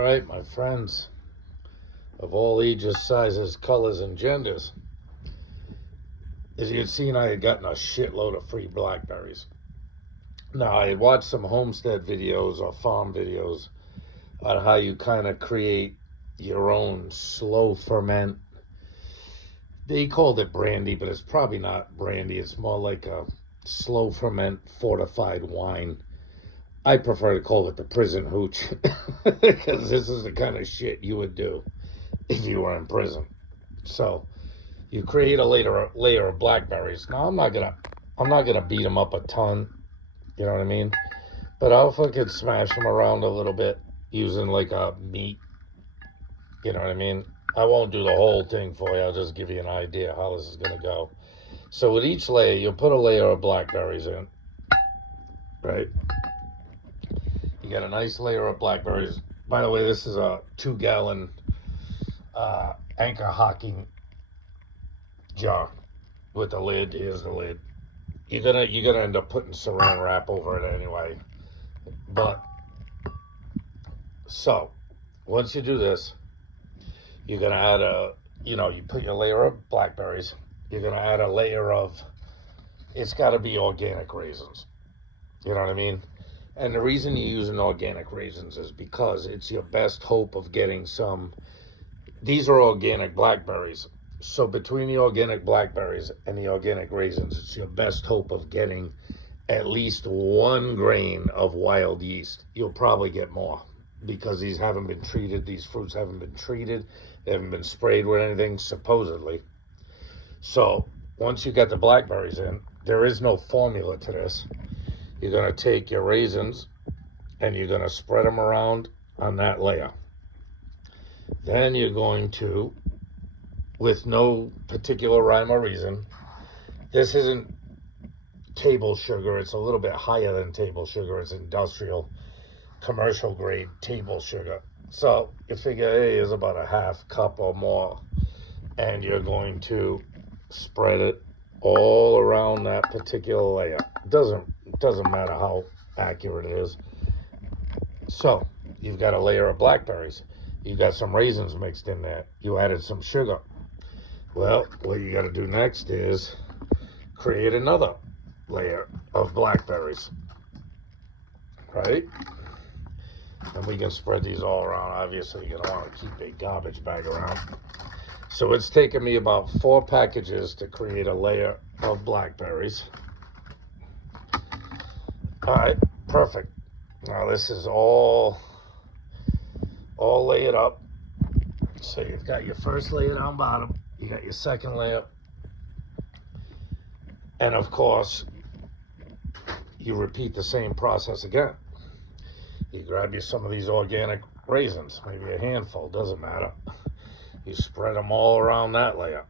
All right, my friends of all ages, sizes, colors, and genders. As you'd seen, I had gotten a shitload of free blackberries. Now, I had watched some homestead videos or farm videos on how you kind of create your own slow ferment. They called it brandy, but it's probably not brandy. It's more like a slow ferment fortified wine. I prefer to call it the prison hooch because this is the kind of shit you would do if you were in prison. So you create a layer of blackberries. Now I'm not gonna beat them up a ton, you know what I mean? But I'll fucking smash them around a little bit using like a meat, you know what I mean? I won't do the whole thing for you. I'll just give you an idea how this is gonna go. So with each layer, you'll put a layer of blackberries in, right? You got a nice layer of blackberries. By the way, this is a 2-gallon anchor hocking jar with the lid. Here's the lid. You're gonna end up putting saran wrap over it anyway. But so once you do this, you're gonna add you put your layer of blackberries. You're gonna add a layer of, it's got to be organic raisins. You know what I mean? And the reason you're using organic raisins is because it's your best hope of getting some. These are organic blackberries. So between the organic blackberries and the organic raisins, it's your best hope of getting at least 1 grain of wild yeast. You'll probably get more because these haven't been treated. These fruits haven't been treated. They haven't been sprayed with anything, supposedly. So once you get the blackberries in, there is no formula to this. You're going to take your raisins and you're going to spread them around on that layer. Then you're going to, with no particular rhyme or reason, this isn't table sugar. It's a little bit higher than table sugar. It's industrial, commercial grade table sugar. So you figure, hey, it's about a half cup or more. And you're going to spread it all around that particular layer. It doesn't matter how accurate it is. So you've got a layer of blackberries. You've got some raisins mixed in there. You added some sugar. Well, what you got to do next is create another layer of blackberries, right? And we can spread these all around. Obviously, you're gonna want to keep a garbage bag around. So it's taken me about 4 packages to create a layer of blackberries. All right, perfect. Now this is all layered up. So you've got your first layer down bottom. You got your second layer. And of course, you repeat the same process again. You grab you some of these organic raisins, maybe a handful, doesn't matter. You spread them all around that layer.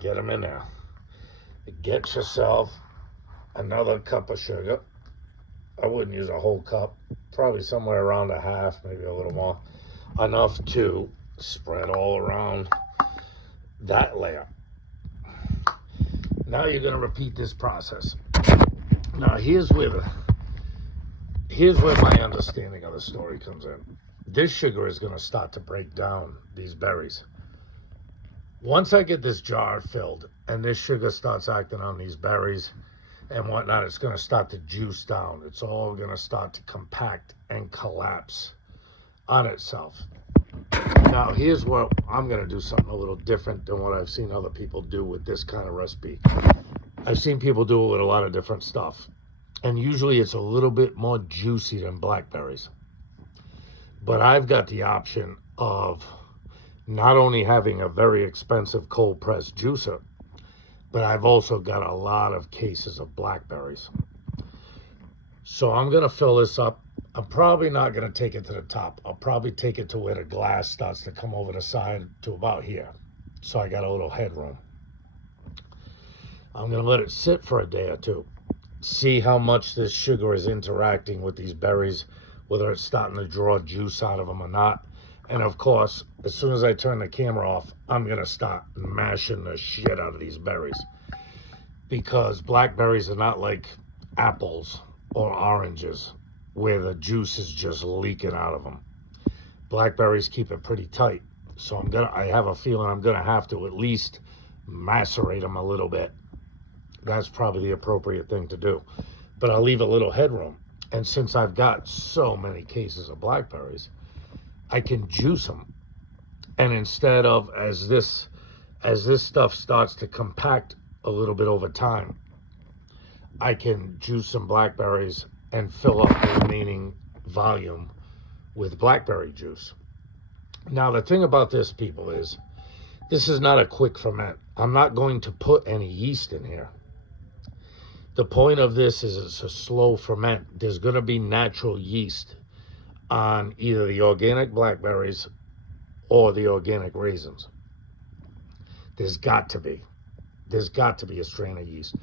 Get them in there. Get yourself another cup of sugar. I wouldn't use a whole cup, probably somewhere around a half, maybe a little more. Enough to spread all around that layer. Now you're going to repeat this process. Now here's where my understanding of the story comes in. This sugar is going to start to break down these berries. Once I get this jar filled and this sugar starts acting on these berries and whatnot, it's going to start to juice down. It's all going to start to compact and collapse on itself. Now here's where I'm going to do something a little different than what I've seen other people do with this kind of recipe. I've seen people do it with a lot of different stuff, and usually it's a little bit more juicy than blackberries. But I've got the option of not only having a very expensive cold pressed juicer, but I've also got a lot of cases of blackberries. So I'm going to fill this up. I'm probably not going to take it to the top. I'll probably take it to where the glass starts to come over the side to about here. So I got a little headroom. I'm going to let it sit for a day or two. See how much this sugar is interacting with these berries, whether it's starting to draw juice out of them or not. And of course, as soon as I turn the camera off, I'm going to start mashing the shit out of these berries. Because blackberries are not like apples or oranges, where the juice is just leaking out of them. Blackberries keep it pretty tight. So I have a feeling I'm gonna have to at least macerate them a little bit. That's probably the appropriate thing to do. But I'll leave a little headroom. And since I've got so many cases of blackberries, I can juice them. And instead of, as this stuff starts to compact a little bit over time, I can juice some blackberries and fill up the remaining volume with blackberry juice. Now, the thing about this, people, is this is not a quick ferment. I'm not going to put any yeast in here. The point of this is it's a slow ferment. There's going to be natural yeast on either the organic blackberries or the organic raisins. There's got to be a strain of yeast.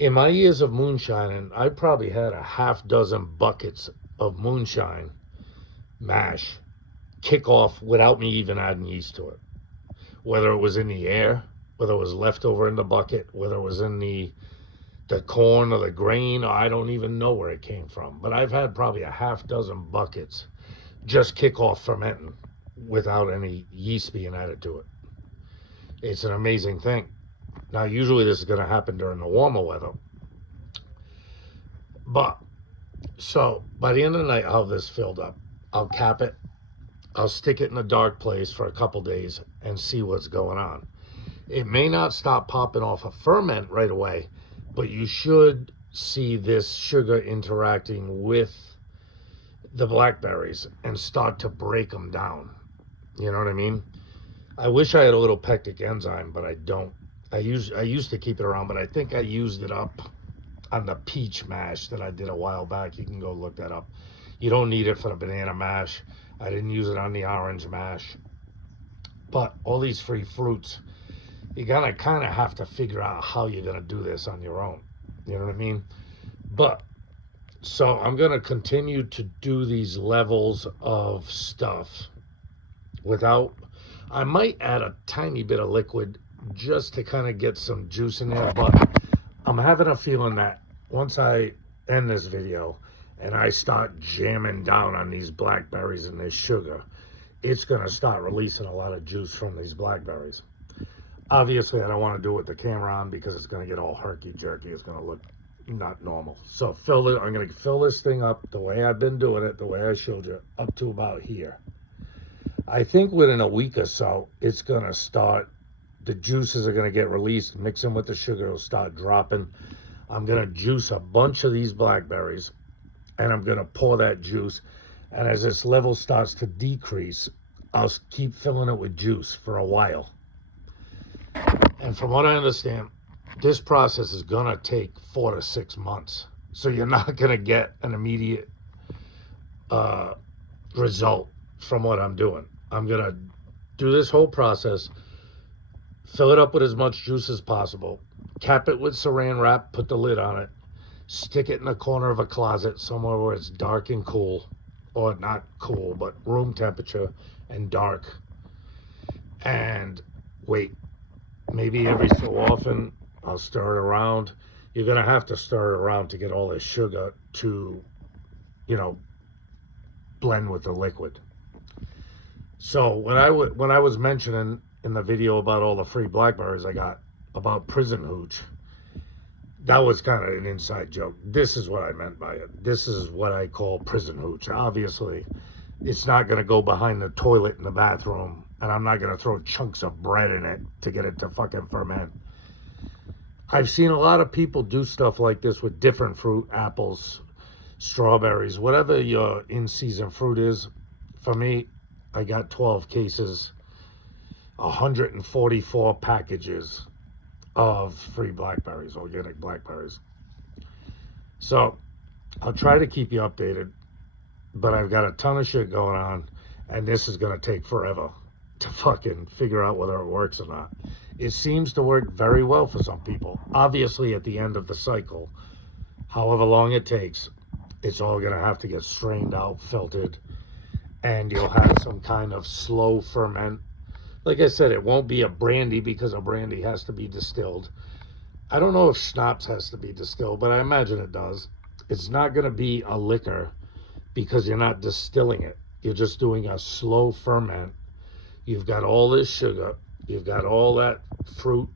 In my years of moonshining, I probably had a half dozen buckets of moonshine mash kick off without me even adding yeast to it. Whether it was in the air, whether it was left over in the bucket, whether it was in the corn or the grain, or I don't even know where it came from. But I've had probably a half dozen buckets just kick off fermenting without any yeast being added to it. It's an amazing thing. Now, usually this is going to happen during the warmer weather. But, so, by the end of the night, I'll have this filled up. I'll cap it. I'll stick it in a dark place for a couple days and see what's going on. It may not stop popping off a ferment right away, but you should see this sugar interacting with the blackberries and start to break them down. You know what I mean? I wish I had a little pectic enzyme, but I don't. I used to keep it around, but I think I used it up on the peach mash that I did a while back. You can go look that up. You don't need it for the banana mash. I didn't use it on the orange mash. But all these free fruits, you're gonna kind of have to figure out how you're gonna do this on your own. You know what I mean? But so I'm gonna continue to do these levels of stuff without. I might add a tiny bit of liquid just to kind of get some juice in there, but I'm having a feeling that once I end this video and I start jamming down on these blackberries and this sugar, it's going to start releasing a lot of juice from these blackberries. Obviously, I don't want to do it with the camera on because it's going to get all herky-jerky. It's going to look not normal. So I'm going to fill this thing up the way I've been doing it, the way I showed you, up to about here. I think within a week or so, it's going to start, the juices are going to get released, mixing with the sugar will start dropping. I'm going to juice a bunch of these blackberries, and I'm going to pour that juice. And as this level starts to decrease, I'll keep filling it with juice for a while. And from what I understand, this process is going to take 4 to 6 months. So you're not going to get an immediate result from what I'm doing. I'm going to do this whole process, fill it up with as much juice as possible, cap it with saran wrap, put the lid on it, stick it in the corner of a closet somewhere where it's dark and cool, or not cool, but room temperature and dark, and wait. Maybe every so often I'll stir it around. You're going to have to stir it around to get all this sugar to, blend with the liquid. So when I was mentioning in the video about all the free blackberries I got about prison hooch, that was kind of an inside joke. This is what I meant by it. This is what I call prison hooch. Obviously, it's not going to go behind the toilet in the bathroom, and I'm not going to throw chunks of bread in it to get it to fucking ferment. I've seen a lot of people do stuff like this with different fruit, apples, strawberries, whatever your in-season fruit is. For me, I got 12 cases, 144 packages of free blackberries, organic blackberries. So I'll try to keep you updated, but I've got a ton of shit going on, and this is going to take forever to fucking figure out whether it works or not. It seems to work very well for some people. Obviously, at the end of the cycle, however long it takes, it's all going to have to get strained out, filtered, and you'll have some kind of slow ferment. Like I said, it won't be a brandy because a brandy has to be distilled. I don't know if schnapps has to be distilled, but I imagine it does. It's not going to be a liquor because you're not distilling it. You're just doing a slow ferment. You've got all this sugar. You've got all that fruit,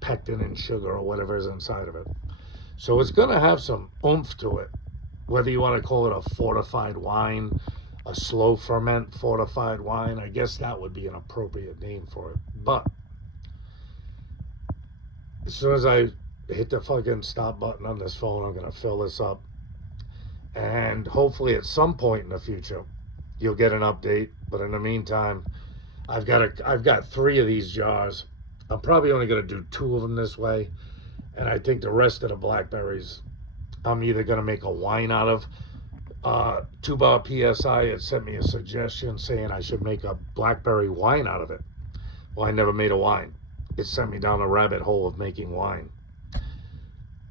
pectin and sugar or whatever is inside of it. So it's going to have some oomph to it. Whether you want to call it a fortified wine, a slow ferment fortified wine, I guess that would be an appropriate name for it. But as soon as I hit the fucking stop button on this phone, I'm going to fill this up. And hopefully at some point in the future, you'll get an update. But in the meantime, I've got 3 of these jars. I'm probably only going to do 2 of them this way. And I think the rest of the blackberries, I'm either going to make a wine out of. 2-Bar PSI had sent me a suggestion saying I should make a blackberry wine out of it. Well, I never made a wine. It sent me down a rabbit hole of making wine.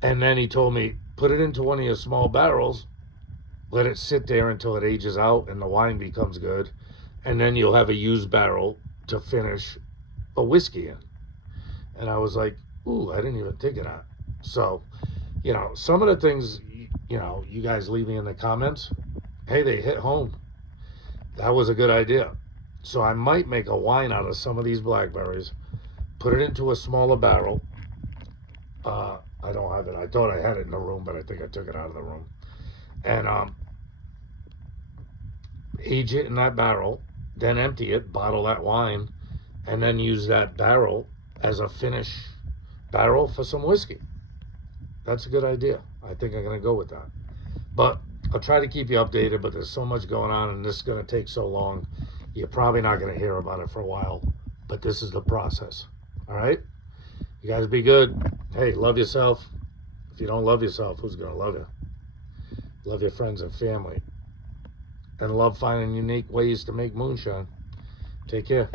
And then he told me, put it into one of your small barrels, let it sit there until it ages out and the wine becomes good, and then you'll have a used barrel to finish a whiskey in. And I was like, ooh, I didn't even think of that. So, some of the things, you guys leave me in the comments, hey, they hit home. That was a good idea. So I might make a wine out of some of these blackberries, put it into a smaller barrel. I don't have it. I thought I had it in the room, but I think I took it out of the room. And age it in that barrel, then empty it, bottle that wine, and then use that barrel as a finish barrel for some whiskey. That's a good idea. I think I'm going to go with that. But I'll try to keep you updated, but there's so much going on, and this is going to take so long. You're probably not going to hear about it for a while, but this is the process. All right? You guys be good. Hey, love yourself. If you don't love yourself, who's going to love you? Love your friends and family. And love finding unique ways to make moonshine. Take care.